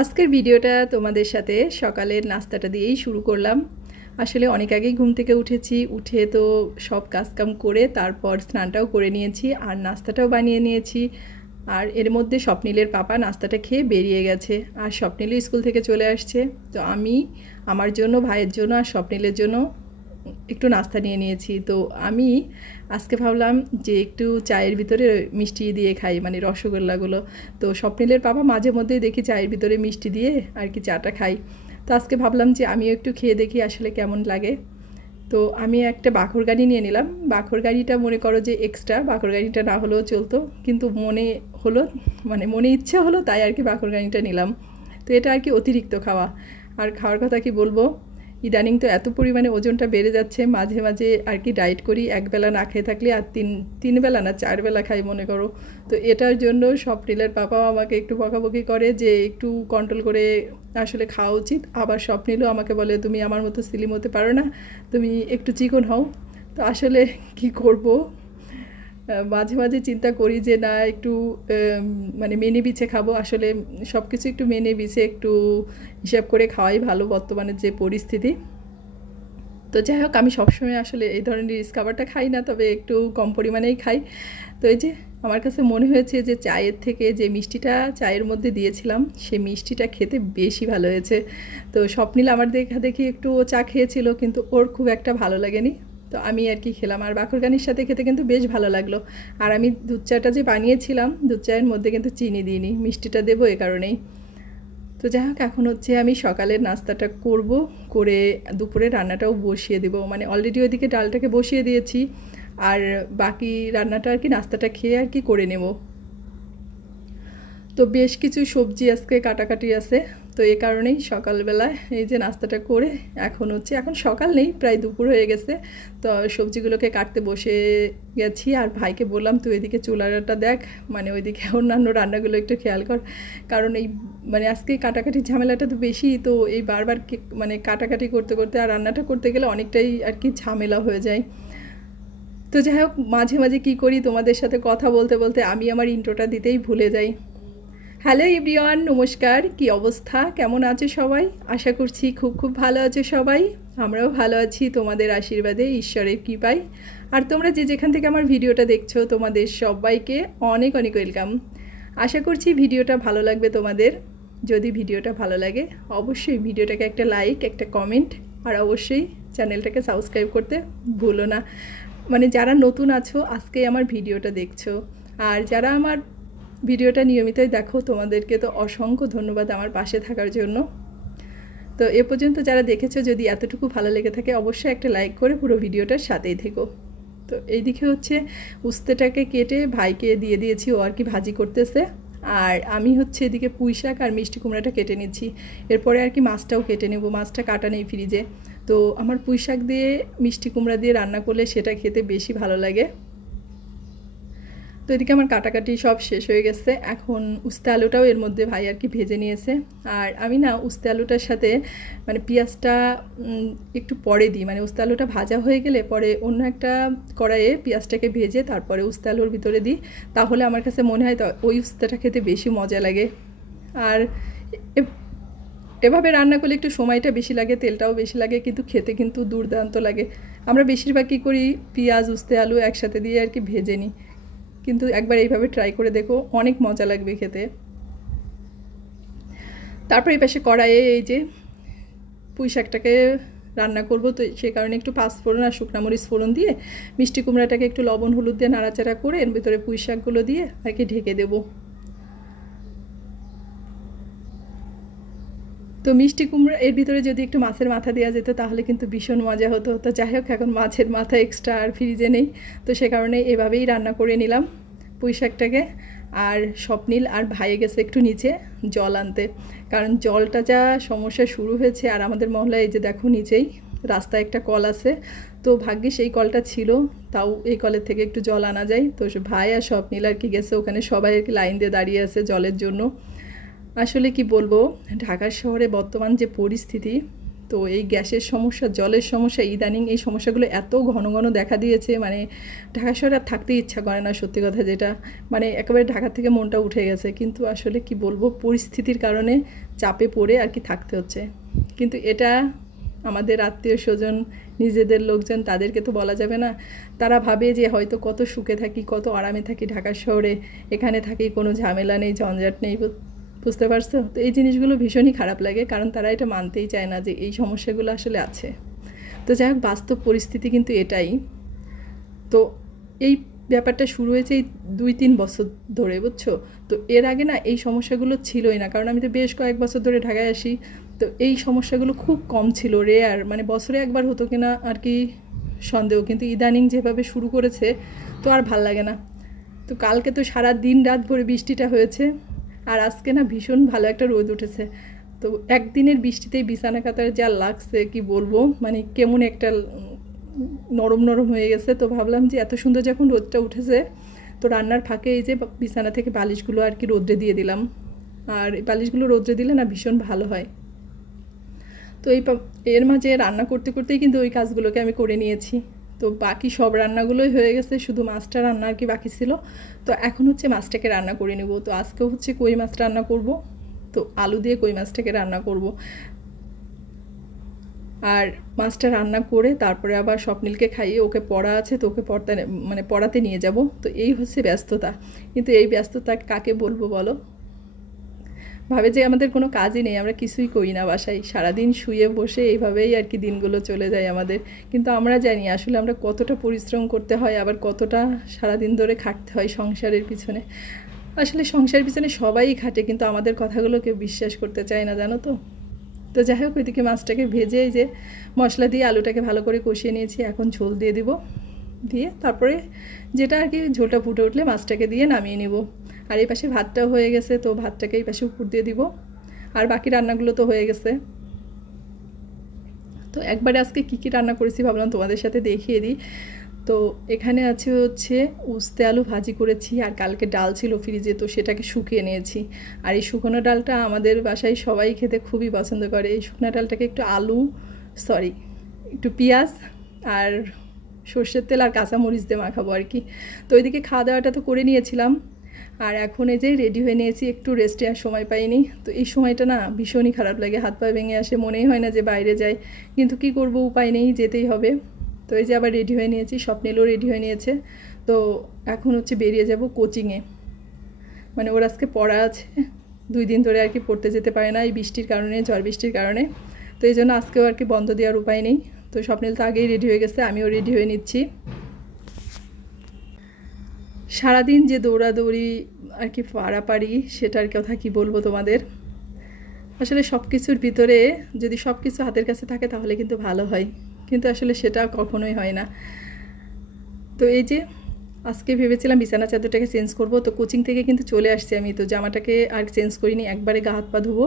আজকের ভিডিওটা তোমাদের সাথে সকালের নাস্তাটা দিয়েই শুরু করলাম। আসলে অনেক আগেই ঘুম থেকে উঠেছি, উঠে তো সব কাজকাম করে তারপর স্নানটাও করে নিয়েছি আর নাস্তাটাও বানিয়ে নিয়েছি। আর এর মধ্যে স্বপ্নীলের পাপা নাস্তাটা খেয়ে বেরিয়ে গেছে আর স্বপ্নীলও স্কুল থেকে চলে আসছে। তো আমি আমার জন্য, ভাইয়ের জন্য আর স্বপ্নীলের জন্য একটু নাস্তা নিয়ে নিয়েছি। তো আমি আজকে ভাবলাম যে একটু চায়ের ভিতরে মিষ্টি দিয়ে খাই মানে রসগোল্লাগুলো। তো স্বপ্নিলের বাবা মাঝে মধ্যেই দেখি চায়ের ভিতরে মিষ্টি দিয়ে আর কি চাটা খাই। তো আজকে ভাবলাম যে আমিও একটু খেয়ে দেখি আসলে কেমন লাগে। তো আমি একটা বাখর গাড়ি নিয়ে নিলাম। বাখর গাড়িটা মনে করো যে এক্সট্রা বাখর গাড়িটা না হলেও চলতো। কিন্তু মনে হলো মানে মনে ইচ্ছে হলো তাই আর কি বাখর গাড়িটা নিলাম। তো এটা আর কি অতিরিক্ত খাওয়া। আর খাওয়ার কথা কি বলব? ইদানিং তো এত পরিমাণে ওজনটা বেড়ে যাচ্ছে, মাঝে মাঝে আর কি ডায়েট করি, একবেলা না খেয়ে থাকলে আর তিন তিন বেলা না চার বেলা খাই মনে করো। তো এটার জন্য সব স্বপ্নিলের পাপাও আমাকে একটু বকাবকি করে যে একটু কন্ট্রোল করে আসলে খাওয়া উচিত। আবার স্বপ্নিলও আমাকে বলে, তুমি আমার মতো সিলিম হতে পারো না, তুমি একটু চিকন হও। তো আসলে কি করব? মাঝে মাঝে চিন্তা করি যে, না, একটু মানে মেনে বিছে খাব। আসলে সব কিছু একটু মেনে বিছে, একটু হিসাব করে খাওয়াই ভালো বর্তমানের যে পরিস্থিতি। তো যাই হোক, আমি সবসময় আসলে এই ধরনের রিস খাবারটা খাই না, তবে একটু কম পরিমাণেই খাই। তো এই যে, আমার কাছে মনে হয়েছে যে, চায়ের থেকে যে মিষ্টিটা চায়ের মধ্যে দিয়েছিলাম, সেই মিষ্টিটা খেতে বেশি ভালো হয়েছে। তো স্বপ্নিল আমার দেখা দেখি একটু চা খেয়েছিল, কিন্তু ওর খুব একটা ভালো লাগেনি। তো আমি আর কি খেলাম। আর বাকরগানির সাথে খেতে কিন্তু বেশ ভালো লাগল। আর আমি দুধ চাটা যে বানিয়েছিলাম, দুধ চায়ের মধ্যে কিন্তু চিনি দিইনি, মিষ্টিটা দেবো এ কারণেই। তো যাই হোক, এখন হচ্ছে আমি সকালের নাস্তাটা করব, করে দুপুরে রান্নাটাও বসিয়ে দেবো। মানে অলরেডি ওইদিকে ডালটাকে বসিয়ে দিয়েছি, আর বাকি রান্নাটা আর কি নাস্তাটা খেয়ে আর কি করে নেব। তো বেশ কিছু সবজি আজকে কাটাকাটি আছে। তো এ কারণেই সকালবেলায় এই যে নাস্তাটা করে এখন হচ্ছে, এখন সকাল নেই, প্রায় দুপুর হয়ে গেছে। তো সবজিগুলোকে কাটতে বসে গেছি আর ভাইকে বললাম, তুই এদিকে চুলাটা দেখ মানে ওইদিকে অন্যান্য রান্নাগুলো একটু খেয়াল কর। কারণ এই মানে আজকে কাটাকাটি ঝামেলাটা তো বেশি, তো এই বারবার মানে কাটাকাটি করতে করতে আর রান্নাটা করতে গেলে অনেকটাই আর কি ঝামেলা হয়ে যায়। তো যাই হোক, মাঝে মাঝে কী করি তোমাদের সাথে কথা বলতে বলতে আমি আমার ইন্ট্রোটা দিতেই ভুলে যাই। হ্যালো ইব্রিয়ান নমস্কার। কি অবস্থা? কেমন আছে সবাই? আশা করছি খুব খুব ভালো আছে সবাই। আমরাও ভালো আছি, তোমাদের আশীর্বাদে, ঈশ্বরের কৃপায়। আর তোমরা যে যেখান থেকে আমার ভিডিওটা দেখছ, তোমাদের সবাইকে অনেক অনেক ওয়েলকাম। আশা করছি ভিডিওটা ভালো লাগবে তোমাদের। যদি ভিডিওটা ভালো লাগে, অবশ্যই ভিডিওটাকে একটা লাইক, একটা কমেন্ট, আর অবশ্যই চ্যানেলটাকে সাবস্ক্রাইব করতে ভুলো না। মানে যারা নতুন আছো আজকে আমার ভিডিওটা দেখছ। আর যারা আমার ভিডিওটা নিয়মিতই দেখো। তোমাদেরকে তো অসংখ্য ধন্যবাদ আমার পাশে থাকার জন্য। তো এ পর্যন্ত যারা দেখেছ, যদি এতটুকু ভালো লেগে থাকে, অবশ্যই একটা লাইক করে পুরো ভিডিওটার সাথেই থেকো। তো এইদিকে হচ্ছে উস্তেটাকে কেটে ভাইকে দিয়ে দিয়েছি, ও আর কি ভাজি করতেছে। আর আমি হচ্ছে এদিকে পুঁই শাক আর মিষ্টি কুমড়াটা কেটে নিচ্ছি। এরপরে আর কি মাছটাও কেটে নেব, মাছটা কাটা নেই ফ্রিজে তো আমার পুঁই শাক দিয়ে মিষ্টি কুমড়া দিয়ে রান্না করলে সেটা খেতে বেশি ভালো লাগে। তো এদিকে আমার কাটাকাটি সব শেষ হয়ে গেছে। এখন উস্তে আলুটাও এর মধ্যে ভাই আর কি ভেজে নিয়েছে। আর আমি না উস্তে আলুটার সাথে মানে পেঁয়াজটা একটু পরে দিই। মানে উস্তে আলুটা ভাজা হয়ে গেলে পরে অন্য একটা কড়াইয়ে পেঁয়াজটাকে ভেজে তারপরে উস্তে আলুর ভিতরে দিই। তাহলে আমার কাছে মনে হয় ওই উস্তেটা খেতে বেশি মজা লাগে। আর এভাবে রান্না করলে একটু সময়টা বেশি লাগে, তেলটাও বেশি লাগে, কিন্তু খেতে কিন্তু দুর্দান্ত লাগে। আমরা বেশিরভাগ কী করি পেঁয়াজ, উস্তে আলু একসাথে দিয়ে আর কি ভেজে নিই। কিন্তু একবার এইভাবে ট্রাই করে দেখো, অনেক মজা লাগবে খেতে। তারপর এই পাশে কড়াইয়ে এই যে পুঁই শাকটাকে রান্না করব, তো সে কারণে একটু পাঁচফোড়ন আর শুকনামরিচ ফোড়ন দিয়ে মিষ্টি কুমড়াটাকে একটু লবণ, হলুদ দিয়ে নাড়াচাড়া করে এর ভিতরে পুঁই শাকগুলো দিয়ে আর কি ঢেকে দেবো। তো মিষ্টি কুমড়া, এর ভিতরে যদি একটু মাছের মাথা দেওয়া যেত, তাহলে কিন্তু ভীষণ মজা হতো। তো যাই হোক, এখন মাছের মাথা এক্সট্রা আর ফ্রিজে নেই। তো সে কারণে এভাবেই রান্না করে নিলাম পুঁই শাকটাকে। আর স্বপ্নীল আর ভাইয়ে গেছে একটু নিচে জল আনতে। কারণ জলটা যা সমস্যা শুরু হয়েছে, আর আমাদের মহলায় এই যে দেখো নিচেই রাস্তায় একটা কল আছে। তো ভাগ্যিস এই কলটা ছিল, তাও এই কলের থেকে একটু জল আনা যায়। তো ভাই আর স্বপ্নীল আর কি গেছে, ওখানে সবাই আর কি লাইন দিয়ে দাঁড়িয়ে আছে জলের জন্য। আসলে কি বলব, ঢাকার শহরে বর্তমান যে পরিস্থিতি, তো এই গ্যাসের সমস্যা, জলের সমস্যা, ইদানিং এই সমস্যাগুলো এত ঘন ঘন দেখা দিয়েছে মানে ঢাকা শহরে আর থাকতে ইচ্ছা করে না, সত্যি কথা যেটা। মানে একেবারে ঢাকা থেকে মনটা উঠে গেছে, কিন্তু আসলে কি বলব, পরিস্থিতির কারণে চাপে পড়ে আর কি থাকতে হচ্ছে। কিন্তু এটা আমাদের আত্মীয় স্বজন, নিজেদের লোকজন, তাদেরকে তো বলা যাবে না। তারা ভাবে যে হয়তো কত সুখে থাকি, কত আরামে থাকি ঢাকা শহরে, এখানে থাকি, কোনো ঝামেলা নেই, ঝঞ্ঝাট নেই বুঝতে পারছ? তো এই জিনিসগুলো ভীষণই খারাপ লাগে, কারণ তারা এটা মানতেই চায় না যে এই সমস্যাগুলো আসলে আছে। তো যাই হোক, বাস্তব পরিস্থিতি কিন্তু এটাই। তো এই ব্যাপারটা শুরু হয়েছে এই দুই তিন বছর ধরে, বুঝছ? তো এর আগে না এই সমস্যাগুলো ছিলই না, কারণ আমি তো বেশ কয়েক বছর ধরে ঢাকায় আসি তো এই সমস্যাগুলো খুব কম ছিল রেয়ার মানে বছরে একবার হতো কিনা আর কি সন্দেহ, কিন্তু ইদানিং যেভাবে শুরু করেছে, তো আর ভালো লাগে না। তো কালকে তো সারা দিন রাত ভরে বৃষ্টিটা হয়েছে। আর আজকে না ভীষণ ভালো একটা রোদ উঠেছে। তো একদিনের বৃষ্টিতেই বিছানা কাতার যা লাগছে, কি বলব? মানে কেমন একটা নরম নরম হয়ে গেছে। তো ভাবলাম যে এত সুন্দর যখন রোদটা উঠেছে, তো রান্নার ফাঁকে এই যে বিছানা থেকে বালিশগুলো আর কি রোদ্রে দিয়ে দিলাম। আর এই বালিশগুলো রোদ্রে দিলে না ভীষণ ভালো হয়। তো এই এর মাঝে রান্না করতে করতেই কিন্তু ওই কাজগুলোকে আমি করে নিয়েছি। তো বাকি সব রান্নাগুলোই হয়ে গেছে, শুধু মাছটা রান্না আর কি বাকি ছিল। তো এখন হচ্ছে মাছটাকে রান্না করে নেব। তো আজকেও হচ্ছে কই মাছ রান্না করব? তো আলু দিয়ে কই মাছটাকে রান্না করব। আর মাছটা রান্না করে তারপরে আবার স্বপ্নিলকে খাইয়ে ওকে পড়া আছে, তো ওকে পড়তে মানে পড়াতে নিয়ে যাব। তো এই হচ্ছে ব্যস্ততা। কিন্তু এই ব্যস্ততা কাকে বলব বলো? ভাবে যে আমাদের কোনো কাজই নেই, আমরা কিছুই করি না বাসায়। সারাদিন শুয়ে বসে এইভাবেই আর কি দিনগুলো চলে যায় আমাদের। কিন্তু আমরা জানি আসলে আমরা কতটা পরিশ্রম করতে হয়, আবার কতটা সারাদিন ধরে খাটতে হয় সংসারের পিছনে। আসলে সংসারের পিছনে সবাই খাটে, কিন্তু আমাদের কথাগুলো কেউ বিশ্বাস করতে চায় না, জানো তো? তো যাই হোক ওইদিকে মাছটাকে ভেজে এই যে মশলা দিয়ে আলুটাকে ভালো করে কষিয়ে নিয়েছি, এখন ঝোল দিয়ে দিব। দিয়ে তারপরে যেটা আর কি ঝোলটা ফুটে উঠলে মাছটাকে দিয়ে নামিয়ে নিব। আর এই পাশে ভাতটাও হয়ে গেছে, তো ভাতটাকে এই পাশে উপর দিয়ে দিব। আর বাকি রান্নাগুলো তো হয়ে গেছে। তো একবারে আজকে কী কী রান্না করেছি ভাবলাম তোমাদের সাথে দেখিয়ে দিই। তো এখানে আছে হচ্ছে উস্তে আলু ভাজি করেছি, আর কালকে ডাল ছিল ফ্রিজে, তো সেটাকে শুকিয়ে নিয়েছি। আর এই শুকনো ডালটা আমাদের বাসায় সবাই খেতে খুবই পছন্দ করে। এই শুকনো ডালটাকে একটু আলু সরি একটু পেঁয়াজ আর সর্ষের তেল আর কাঁচামরিচ দিয়ে মাখাবো আর কি। তো ওইদিকে খাওয়া দাওয়াটা তো করে নিয়েছিলাম। আর এখন এই যে রেডি হয়ে নিয়েছি, একটু রেস্টে আর সময় পাইনি। তো এই সময়টা না ভীষণই খারাপ লাগে, হাত পা ভেঙে আসে, মনেই হয় না যে বাইরে যাই। কিন্তু কি করব, উপায় নেই, যেতেই হবে। তো এই যে আবার রেডি হয়ে নিয়েছি, স্বপ্নেলও রেডি হয়ে নিয়েছে। তো এখন হচ্ছে বেরিয়ে যাব কোচিংয়ে মানে ওর আজকে পড়া আছে, দুই দিন ধরে আর কি পড়তে যেতে পারে না, এই বৃষ্টির কারণে, ঝড় বৃষ্টির কারণে। তো এই জন্য আজকেও আর কি বন্ধ দেওয়ার উপায় নেই। তো স্বপ্নিল তো আগেই রেডি হয়ে গেছে, আমিও রেডি হয়ে নিচ্ছি। সারাদিন যে দৌড়াদৌড়ি আর কি পাড়াপাড়ি সেটার কথা কি বলব তোমাদের? আসলে সব কিছুর ভিতরে যদি সব কিছু হাতের কাছে থাকে তাহলে কিন্তু ভালো হয়, কিন্তু আসলে সেটা কখনোই হয় না। তো এই যে আজকে ভেবেছিলাম বিছানা চাদরটাকে চেঞ্জ করব, তো কোচিং থেকে কিন্তু চলে আসছি আমি, তো জামাটাকে আর চেঞ্জ করিনি, একবারে গা হাত পা ধুবো।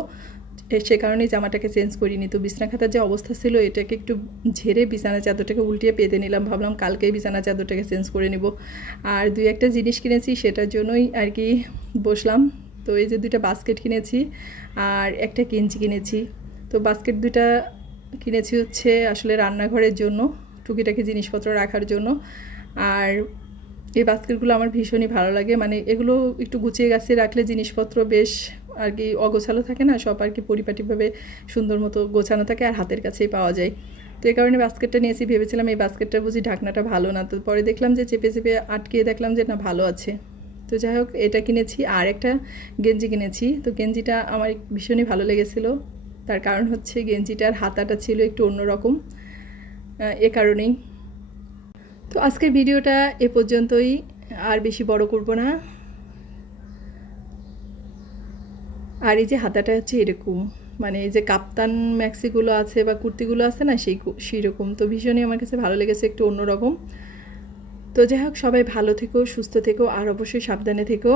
সে কারণেই জামাটাকে চেঞ্জ করিনি। তো বিছানা খাতার যে অবস্থা ছিল, এটাকে একটু ঝেড়ে বিছানা চাদরটাকে উল্টিয়ে পেতে নিলাম। ভাবলাম কালকেই বিছানা চাদরটাকে চেঞ্জ করে নিব। আর দুই একটা জিনিস কিনেছি, সেটার জন্যই আর কি বসলাম। তো এই যে দুইটা বাস্কেট কিনেছি আর একটা কেঞ্চি কিনেছি। তো বাস্কেট দুইটা কিনেছি হচ্ছে আসলে রান্নাঘরের জন্য, টুকিটাকি জিনিসপত্র রাখার জন্য। আর এই বাস্কেটগুলো আমার ভীষণই ভালো লাগে। মানে এগুলো একটু গুছিয়ে গাছিয়ে রাখলে জিনিসপত্র বেশ আর কি অগোছালো থাকে না, সব আর কি পরিপাটিভাবে সুন্দর মতো গোছানো থাকে আর হাতের কাছেই পাওয়া যায়। তো এই কারণে বাস্কেটটা নিয়েছি, ভেবেছিলাম এই বাস্কেটটা বুঝি ঢাকনাটা ভালো না, তো পরে দেখলাম যে চেপে চেপে আটকে দেখলাম যে না ভালো আছে। তো যাই হোক, এটা কিনেছি আর একটা গেঞ্জি কিনেছি। তো গেঞ্জিটা আমার ভীষণই ভালো লেগেছিলো। তার কারণ হচ্ছে গেঞ্জিটার হাতাটা ছিল একটু অন্যরকম এ কারণেই। তো আজকের ভিডিওটা এ পর্যন্তই, আর বেশি বড় করব না। আর এই যে হাতাটা হচ্ছে এরকম। মানে এই যে কাপ্তান ম্যাক্সিগুলো আছে বা কুর্তিগুলো আছে না, সেই সেই রকম তো ভীষণই আমার কাছে ভালো লেগেছে, একটু অন্যরকম। তো যাই হোক, সবাই ভালো থেকো, সুস্থ থেকো, আর অবশ্যই সাবধানে থেকো।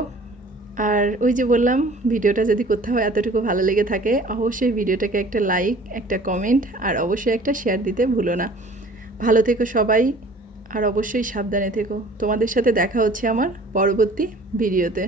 আর ওই যে বললাম, ভিডিওটা যদি কোথাও এতটুকু ভালো লেগে থাকে, অবশ্যই ভিডিওটাকে একটা লাইক একটা কমেন্ট আর অবশ্যই একটা শেয়ার দিতে ভুলো না। ভালো থেকো সবাই, আর অবশ্যই সাবধানে থেকো। তোমাদের সাথে দেখা হচ্ছে আমার পরবর্তী ভিডিওতে।